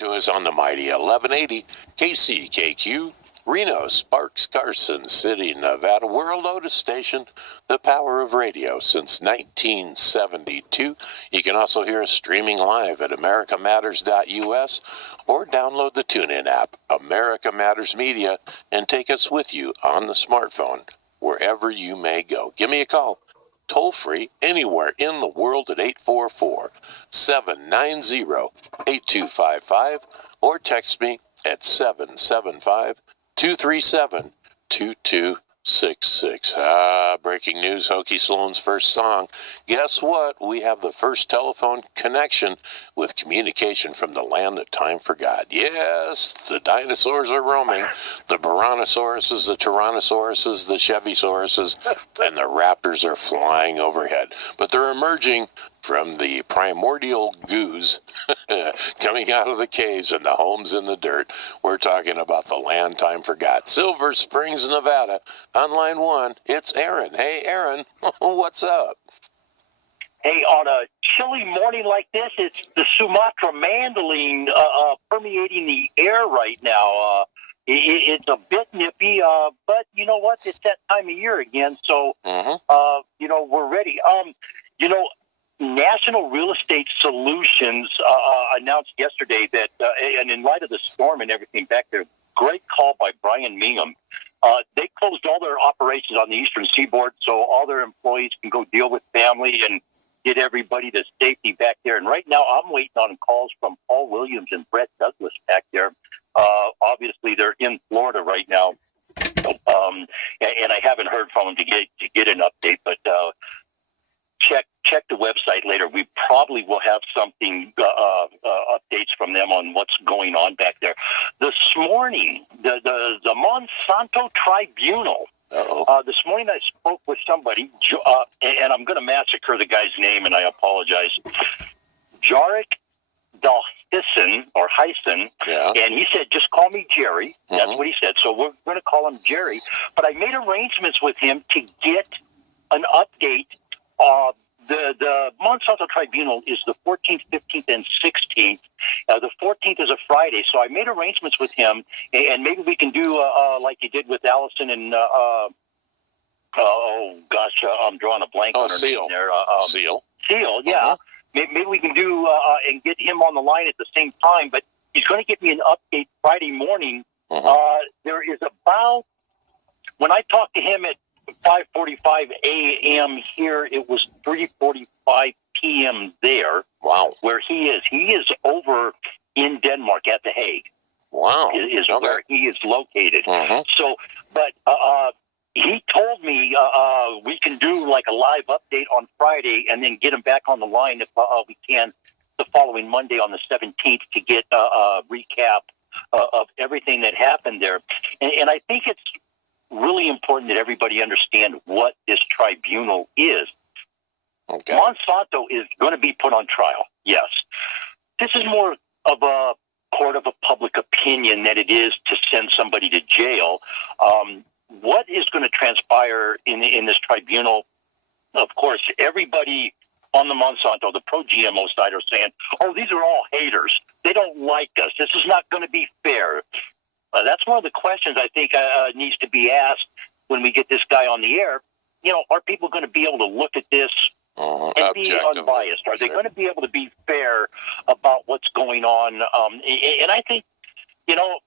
to us on the mighty 1180 KCKQ, Reno, Sparks, Carson City, Nevada. We're a Lotus station, the power of radio since 1972. You can also hear us streaming live at americamatters.us or download the TuneIn app, America Matters Media, and take us with you on the smartphone wherever you may go. Give me a call. Toll free anywhere in the world at 844-790-8255 or text me at 775-237-2266. Breaking news, Hokey Sloan's first song. Guess what? We have the first telephone connection with communication from the land that time forgot. Yes, the dinosaurs are roaming. The Baronosauruses, the Tyrannosauruses, the Chevysauruses, and the raptors are flying overhead. But they're emerging from the primordial goos coming out of the caves and the homes in the dirt. We're talking about the land time forgot. Silver Springs, Nevada. On line one, it's Aaron. Hey, Aaron, what's up? Hey, on a chilly morning like this, it's the Sumatra mandolin permeating the air right now. It's a bit nippy, but you know what? It's that time of year again, so, we're ready. National Real Estate Solutions announced yesterday that, and in light of the storm and everything back there, great call by Brian Mingham. They closed all their operations on the Eastern Seaboard, so all their employees can go deal with family and get everybody to safety back there. And right now, I'm waiting on calls from Paul Williams and Brett Douglas back there. Obviously, they're in Florida right now, and I haven't heard from them to get an update, but check the website later. We probably will have something, updates from them on what's going on back there. This morning, the Monsanto Tribunal, this morning I spoke with somebody, and I'm going to massacre the guy's name, and I apologize. Jarek Dalhison, or Hyson, and he said, just call me Jerry. That's what he said, so we're going to call him Jerry. But I made arrangements with him to get an update. The Monsanto Tribunal is the 14th, 15th, and 16th. The 14th is a Friday, so I made arrangements with him, and maybe we can do like you did with Allison and I'm drawing a blank on her Seal. name there. Seal, yeah. Maybe we can do and get him on the line at the same time, but he's going to give me an update Friday morning. There is about, when I talked to him at 5:45 a.m. here, it was 3:45 p.m. there. Wow. Where he is. He is over in Denmark at The Hague. Wow. Is where he is located. So, but he told me we can do like a live update on Friday and then get him back on the line if we can the following Monday on the 17th to get a recap of everything that happened there. And I think it's really important that everybody understand what this tribunal is. Okay. Monsanto is going to be put on trial, yes. This is more of a court of a public opinion than it is to send somebody to jail. What is going to transpire in this tribunal? Of course, everybody on the Monsanto, the pro-GMO side, are saying, oh, these are all haters. They don't like us. This is not going to be fair. That's one of the questions I think needs to be asked when we get this guy on the air. You know, are people going to be able to look at this and be unbiased? Are they going to be able to be fair about what's going on? And I think, you know,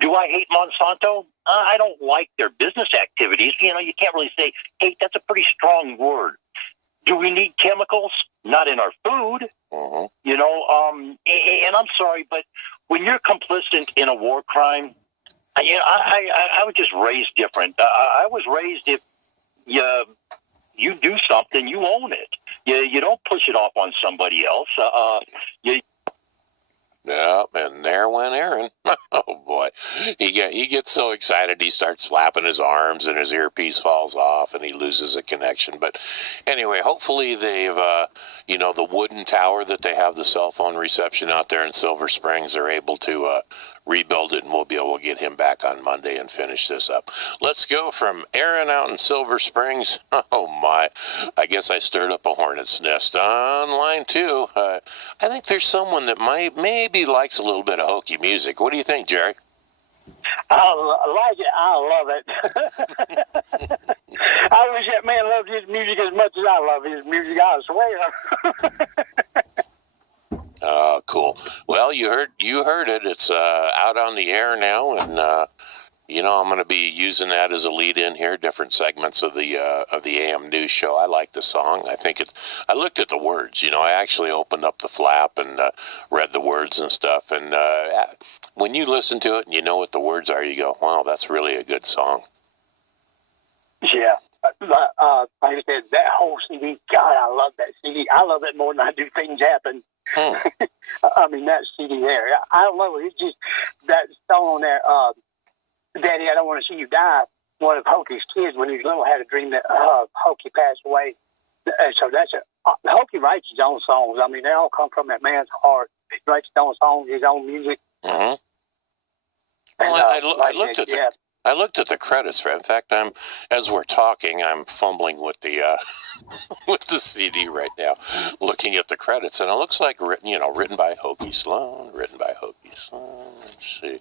do I hate Monsanto? I don't like their business activities. You know, you can't really say hate. That's a pretty strong word. Do we need chemicals? Not in our food. You know, and I'm sorry, but when you're complicit in a war crime, I was just raised different. I was raised if you do something, you own it. You don't push it off on somebody else. Yeah, and there went Aaron. Oh boy, he gets so excited he starts flapping his arms and his earpiece falls off and he loses a connection. But anyway, hopefully they've the wooden tower that they have the cell phone reception out there in Silver Springs are able to rebuild it, and we'll be able to get him back on Monday and finish this up. Let's go from Aaron out in Silver Springs. Oh, my. I guess I stirred up a hornet's nest. On line 2, I think there's someone that maybe likes a little bit of hokey music. What do you think, Jerry? I like it. I love it. I wish that man loved his music as much as I love his music, I swear. Cool. Well, you heard it. It's out on the air now, and I'm going to be using that as a lead-in here. Different segments of the AM news show. I like the song. I think it. I looked at the words. I actually opened up the flap and read the words and stuff. And when you listen to it and you know what the words are, you go, "Wow, that's really a good song." Yeah. Like I said, that whole CD, God, I love that CD. I love it more than I do Things Happen. I mean, that CD there. I don't know. It's just that song on there, Daddy, I Don't Want to See You Die. One of Hokey's kids, when he was little, had a dream that Hokey passed away. So that's it. Hokey writes his own songs. I mean, they all come from that man's heart. He writes his own songs, his own music. Mm-hmm. Well, I looked at the credits. In fact, as we're talking, I'm fumbling with the with the CD right now, looking at the credits, and it looks like written by Hokey Sloan. Let's see,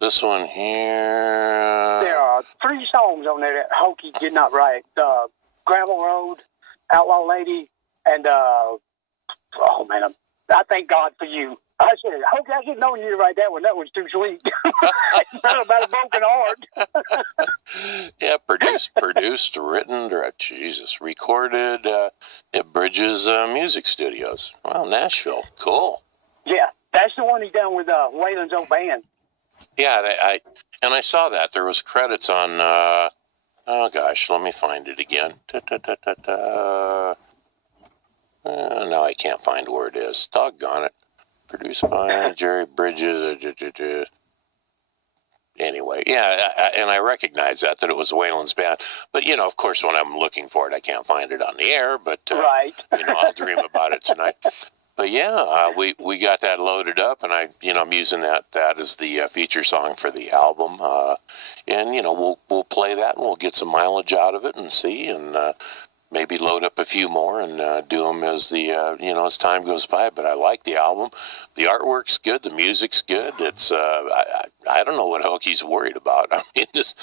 this one here. There are 3 songs on there that Hokey did not write: Gravel Road, Outlaw Lady, and oh man, I thank God for you. I said, Hokey, I should know you to write that one. That one's too sweet. It's not about a broken heart. Yeah, produced, written, recorded at Bridges Music Studios. Wow, Nashville. Cool. Yeah, that's the one he done with Waylon's old band. Yeah, I saw that. There was credits on, oh gosh, let me find it again. No, I can't find where it is. Doggone it. Produced by Jerry Bridges. Anyway, yeah, and I recognize that it was Waylon's band. But, of course, when I'm looking for it, I can't find it on the air. But, right. I'll dream about it tonight. But, yeah, we got that loaded up, and I'm using that as the feature song for the album. And, we'll play that, and we'll get some mileage out of it and see, and maybe load up a few more and do them as as time goes by. But I like the album. The artwork's good. The music's good. It's I don't know what Hokey's worried about. I mean, this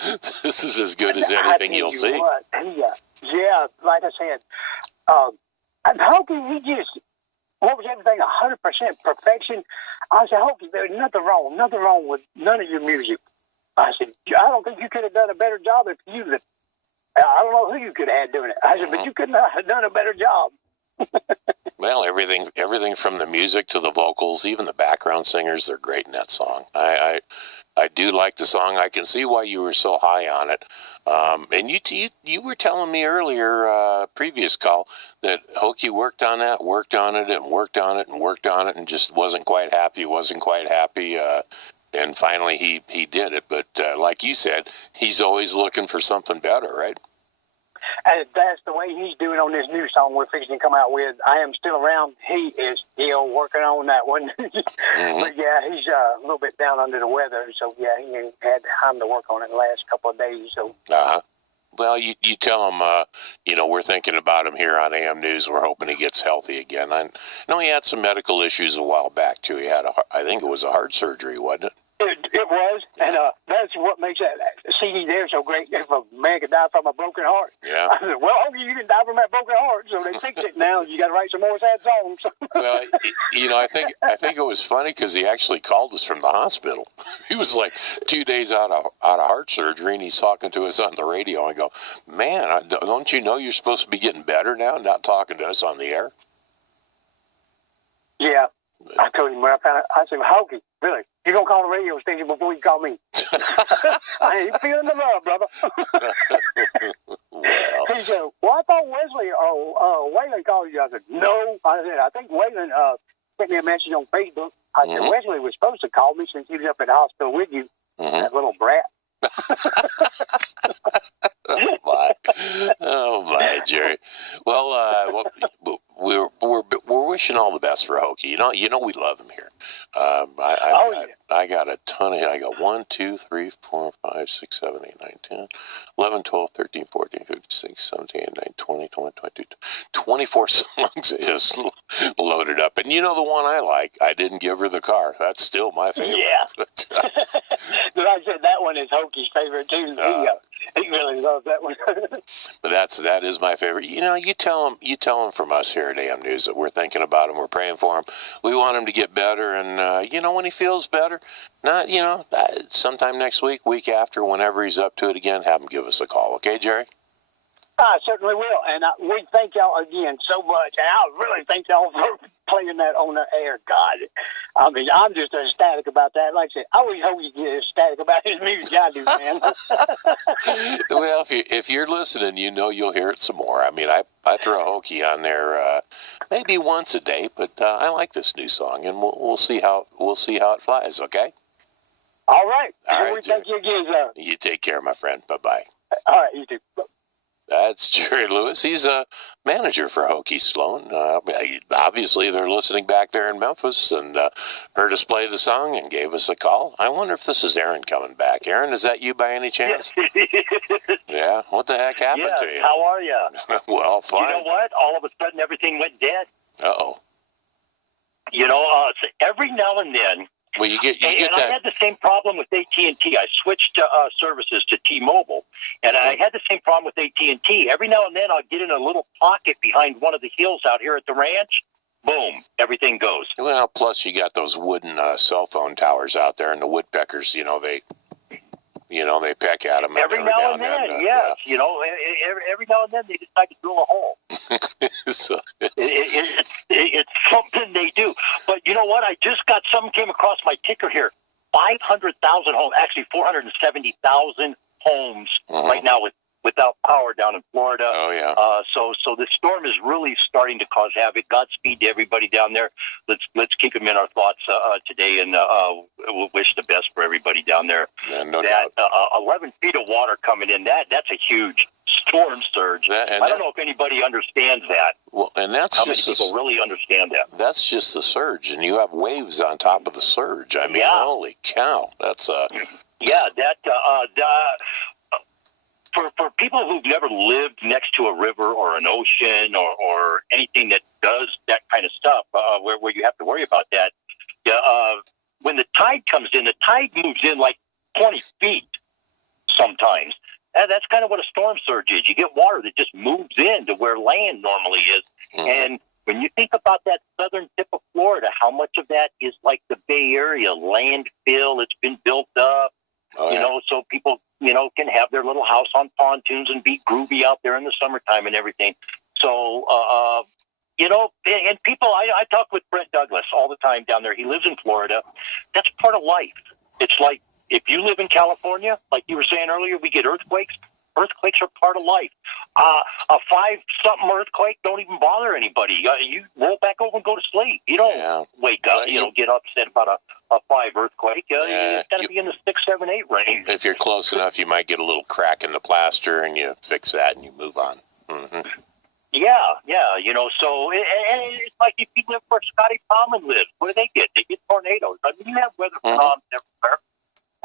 is as good as anything you'll see. Yeah, like I said, Hokey, he just was everything 100% perfection. I said, Hokey, there's nothing wrong with none of your music. I said, I don't think you could have done a better job if you lived. I don't know who you could have had doing it. I said, but you could not have done a better job. Well, everything from the music to the vocals, even the background singers, they're great in that song. I do like the song. I can see why you were so high on it. And you were telling me earlier, previous call, that Hokey worked on it, and just wasn't quite happy. And finally, he did it. But like you said, he's always looking for something better, right? And that's the way he's doing on this new song we're fixing to come out with. I Am Still Around. He is still working on that one. But, yeah, he's a little bit down under the weather. So, yeah, he ain't had time to work on it the last couple of days. So. Well, you tell him, we're thinking about him here on AM News. We're hoping he gets healthy again. I know he had some medical issues a while back, too. He had, I think it was a heart surgery, wasn't it? It was, and that's what makes that CD there so great. If a man could die from a broken heart. Yeah. I said, well, Hokey, you can die from that broken heart, so they fixed it now. You got to write some more sad songs. Well, I think it was funny because he actually called us from the hospital. He was like 2 days out of heart surgery, and he's talking to us on the radio. I go, man, don't you know you're supposed to be getting better now, not talking to us on the air? Yeah. I told him when I found out, I said, Hokey, really? You going to call the radio station before you call me? I ain't feeling the love, brother. Well. He said, well, I thought Wesley or Waylon called you. I said, no. I said, I think Waylon sent me a message on Facebook. I said, Wesley was supposed to call me since he was up at the hospital with you, that little brat. Oh my, Jerry. Well, we're wishing all the best for Hokie. You know we love him here. I got a ton of. I got 1, 2, 3, 4, 5, 6, 7, 8, 9, 10, 11, 12, 13, 14, 15, 16, 17, 18, 19, 20, 21, 22, 24 songs is loaded up. And you know the one I like. I didn't give her the car. That's still my favorite. Yeah. But I said that one is Hokie's favorite too. He really loves that one. But that is my favorite. You tell him from us here at AM News that we're thinking about him, we're praying for him. We want him to get better, and when he feels better, sometime next week after, whenever he's up to it again, have him give us a call. Okay, Jerry? I certainly will, and we thank y'all again so much, and I really thank y'all for playing that on the air. God, I mean, I'm just ecstatic about that. Like I said, I wish Hokie get ecstatic about his music. I do, man. Well, if you're listening, you'll hear it some more. I mean, I throw Hokie on there maybe once a day, but I like this new song, and we'll see how it flies. Okay. All right. All right. We thank you again, sir. You take care, my friend. Bye-bye. All right. You too. That's Jerry Lewis. He's a manager for Hokie Sloan. Obviously, they're listening back there in Memphis and heard us play the song and gave us a call. I wonder if this is Aaron coming back. Aaron, is that you by any chance? Yeah. What the heck happened to you? How are you? Well, fine. You know what? All of a sudden, everything went dead. Uh-oh. So every now and then. Well, you get and that. I had the same problem with AT&T. I switched services to T-Mobile, and I had the same problem with AT&T. Every now and then, I'll get in a little pocket behind one of the hills out here at the ranch. Boom, everything goes. Well, plus you got those wooden cell phone towers out there, and the woodpeckers. They peck at them. Every now and then, yes. Yeah. Every now and then they decide to drill a hole. So it's something they do. But you know what? I just got something came across my ticker here. 500,000 homes, actually 470,000 homes right now without power down in Florida. Oh, yeah. So this storm is really starting to cause havoc. Godspeed to everybody down there. Let's keep them in our thoughts today, and we'll wish the best for everybody down there. Yeah, no doubt. 11 feet of water coming in, that's a huge storm surge. I don't know if anybody understands that. Well, and that's how just many people really understand that. That's just the surge, and you have waves on top of the surge. I mean, holy cow! That's For people who've never lived next to a river or an ocean or anything that does that kind of stuff, where you have to worry about that, when the tide comes in, the tide moves in like 20 feet sometimes. And that's kind of what a storm surge is. You get water that just moves in to where land normally is. Mm-hmm. And when you think about that southern tip of Florida, how much of that is like the Bay Area, landfill, it's been built up, so people, can have their little house on pontoons and be groovy out there in the summertime and everything. So, and people, I talk with Brent Douglas all the time down there. He lives in Florida. That's part of life. It's like, if you live in California, like you were saying earlier, we get earthquakes. Earthquakes are part of life. A 5-something earthquake don't even bother anybody. You roll back over and go to sleep. You don't wake up, get upset about a 5 earthquake. It's got to be in the 6, 7, 8 range. If you're close enough, you might get a little crack in the plaster, and you fix that, and you move on. Mm-hmm. Yeah, so it's like if you live where Scotty Palmer lives, what do they get? They get tornadoes. I mean, you have weather phenomena everywhere.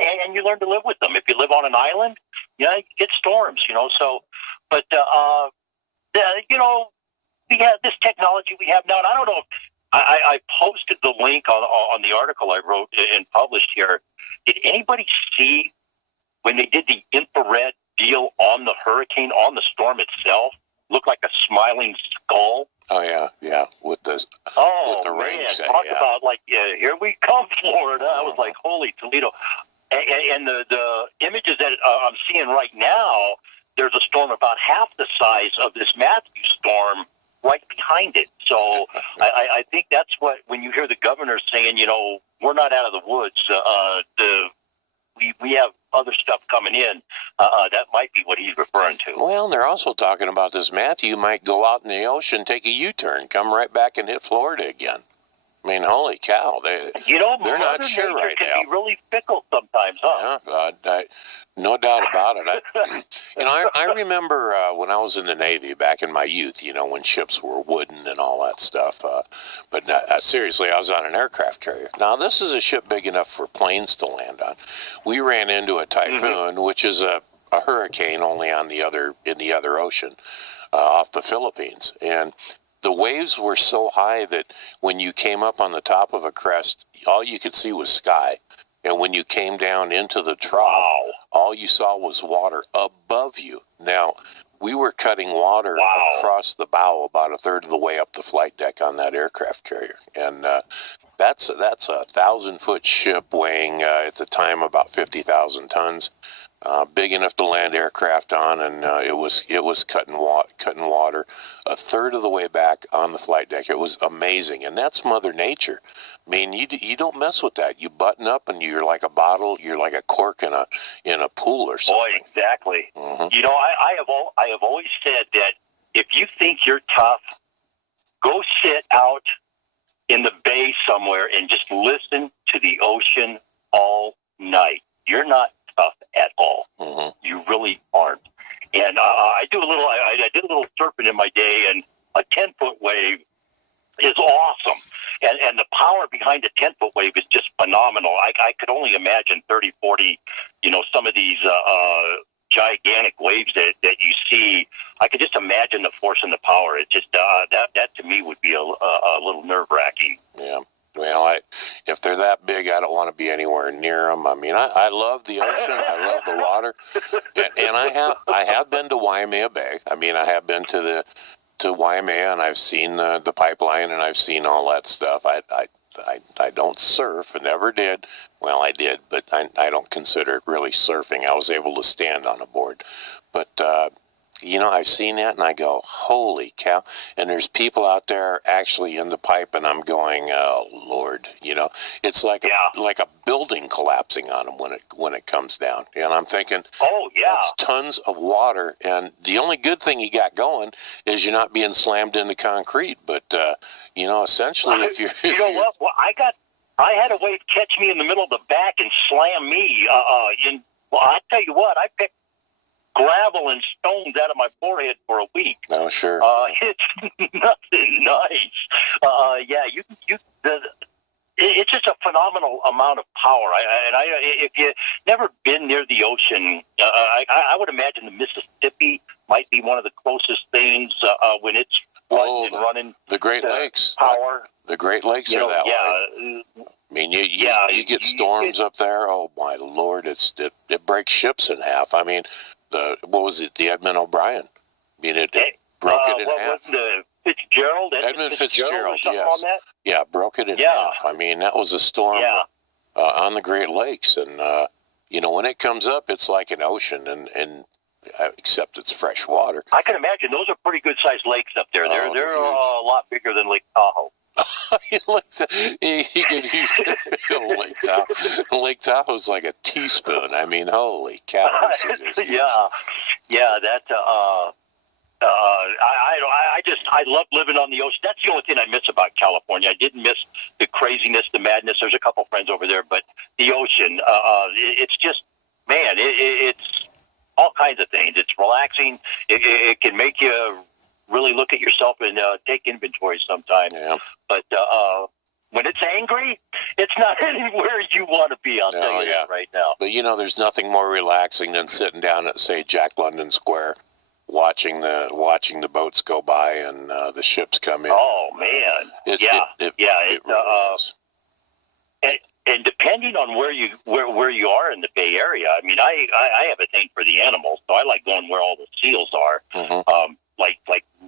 And you learn to live with them. If you live on an island, you get storms, so, but, we have this technology we have now, and I don't know if I posted the link on the article I wrote and published here. Did anybody see when they did the infrared deal on the hurricane, on the storm itself, looked like a smiling skull? Oh, yeah, with the rings. Talk about, here we come, Florida. I was like, holy Toledo. And the images that I'm seeing right now, there's a storm about half the size of this Matthew storm right behind it. So I think that's what, when you hear the governor saying, we're not out of the woods, we have other stuff coming in, that might be what he's referring to. Well, and they're also talking about this Matthew might go out in the ocean, take a U-turn, come right back and hit Florida again. I mean, holy cow! They're not sure right now. Can be really fickle sometimes, huh? Yeah, no doubt about it. I remember when I was in the Navy back in my youth, when ships were wooden and all that stuff. But seriously, I was on an aircraft carrier. Now, this is a ship big enough for planes to land on. We ran into a typhoon, which is a hurricane only in the other ocean, off the Philippines. And the waves were so high that when you came up on the top of a crest, all you could see was sky. And when you came down into the trough, all you saw was water above you. Now, we were cutting water across the bow about a third of the way up the flight deck on that aircraft carrier. And that's a 1,000-foot ship weighing, at the time, about 50,000 tons. Big enough to land aircraft on, and it was cutting water a third of the way back on the flight deck. It was amazing, and that's Mother Nature. I mean, you don't mess with that. You button up, and you're like a bottle. You're like a cork in a pool or something. Boy, exactly. Mm-hmm. I have always said that if you think you're tough, go sit out in the bay somewhere and just listen to the ocean all night. You're not tough at all. Mm-hmm. You really aren't. And I did a little surfing in my day, and a 10-foot wave is awesome. And the power behind a 10-foot wave is just phenomenal. I could only imagine 30, 40, some of these gigantic waves that you see. I could just imagine the force and the power. It just that to me would be a little nerve-wracking. Yeah. Well, if they're that big, I don't want to be anywhere near them. I mean, I love the ocean. I love the water, and I have been to Waimea Bay. I mean, I have been to Waimea, and I've seen the pipeline, and I've seen all that stuff. I don't surf, and never did. Well, I did, but I don't consider it really surfing. I was able to stand on a board, but I've seen that, and I go, holy cow. And there's people out there actually in the pipe, and I'm going, oh, Lord. It's like a building collapsing on them when it comes down. And I'm thinking, oh, yeah, that's tons of water. And the only good thing you got going is you're not being slammed into concrete. But, essentially, if you're... what? Well, I had a wave catch me in the middle of the back and slam me. I tell you what, I picked gravel and stones out of my forehead for a week. Oh, sure. It's nothing nice. It's just a phenomenal amount of power. If you've never been near the ocean, I would imagine the Mississippi might be one of the closest things when it's running. The Great Lakes. Power. The Great Lakes are that way. I mean, you get storms up there. Oh my Lord! It breaks ships in half. I mean, what was it? The Edmund O'Brien. I mean, it broke it in half. The Fitzgerald? Edmund Fitzgerald, or yes. On that? Yeah, broke it in half. I mean, that was a storm on the Great Lakes, and when it comes up, it's like an ocean, and except it's fresh water. I can imagine those are pretty good sized lakes up there. They're a lot bigger than Lake Tahoe. Lake Tahoe's like a teaspoon. I mean, holy cow! I love living on the ocean. That's the only thing I miss about California. I didn't miss the craziness, the madness. There's a couple friends over there, but the ocean, it's just, man, it's all kinds of things. It's relaxing. It can make you really look at yourself and take inventory sometimes. Yeah. But when it's angry, it's not anywhere you want to be, I'll tell you that right now. But, there's nothing more relaxing than sitting down at, say, Jack London Square, watching the boats go by and the ships come in. Oh, man. It really is. And depending on where you are in the Bay Area, I mean, I have a thing for the animals, so I like going where all the seals are. Mm-hmm. Like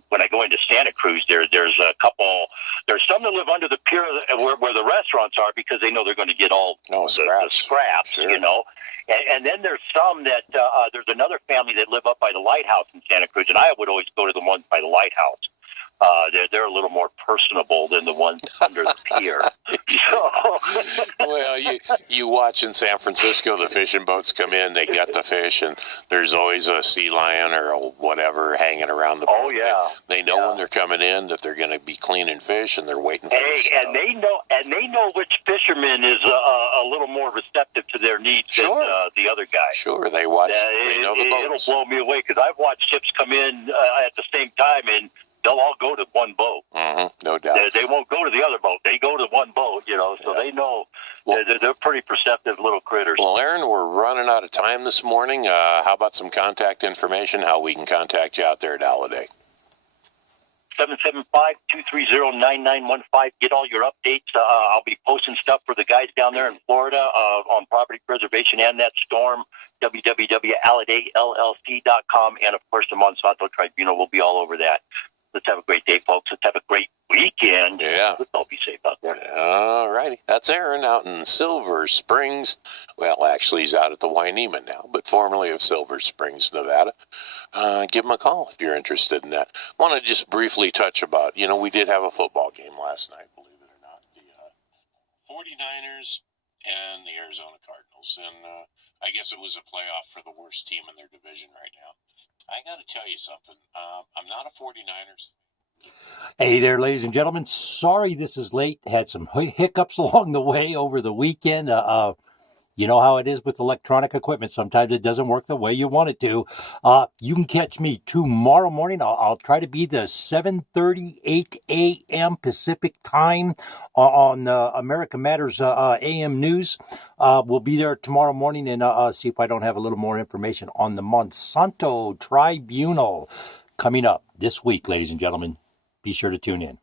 when I go into Santa Cruz, there's some that live under the pier where the restaurants are because they know they're going to get all the scraps, sure. And then there's some that there's another family that live up by the lighthouse in Santa Cruz, and I would always go to the ones by the lighthouse. They're a little more personable than the ones under the pier. Well, you watch in San Francisco, the fishing boats come in, they got the fish, and there's always a sea lion or whatever hanging around the boat. Oh yeah, they know when they're coming in that they're going to be cleaning fish, and they're waiting for and they know which fisherman is a little more receptive to their needs than the other guy. Sure, they watch. They know the boats. It'll blow me away because I've watched ships come in at the same time, and they'll all go to one boat. Mm-hmm, no doubt. They won't go to the other boat. They go to one boat, so they know. They're pretty perceptive little critters. Well, Aaron, we're running out of time this morning. How about some contact information, how we can contact you out there at Holiday? 775-230-9915. Get all your updates. I'll be posting stuff for the guys down there in Florida on property preservation and that storm. www.alidayllc.com. And, of course, the Monsanto Tribunal will be all over that. Let's have a great day, folks. Let's have a great weekend. Yeah. Let's all be safe out there. All righty. That's Aaron out in Silver Springs. Well, actually, he's out at the Wynema now, but formerly of Silver Springs, Nevada. Give him a call if you're interested in that. I want to just briefly touch about, we did have a football game last night, believe it or not. The 49ers and the Arizona Cardinals. And I guess it was a playoff for the worst team in their division right now. I got to tell you something. I'm not a 49ers. Hey there, ladies and gentlemen. Sorry this is late. Had some hiccups along the way over the weekend. You know how it is with electronic equipment. Sometimes it doesn't work the way you want it to. You can catch me tomorrow morning. I'll try to be the 7:38 a.m. Pacific time on America Matters AM News. We'll be there tomorrow morning and see if I don't have a little more information on the Monsanto Tribunal coming up this week, ladies and gentlemen. Be sure to tune in.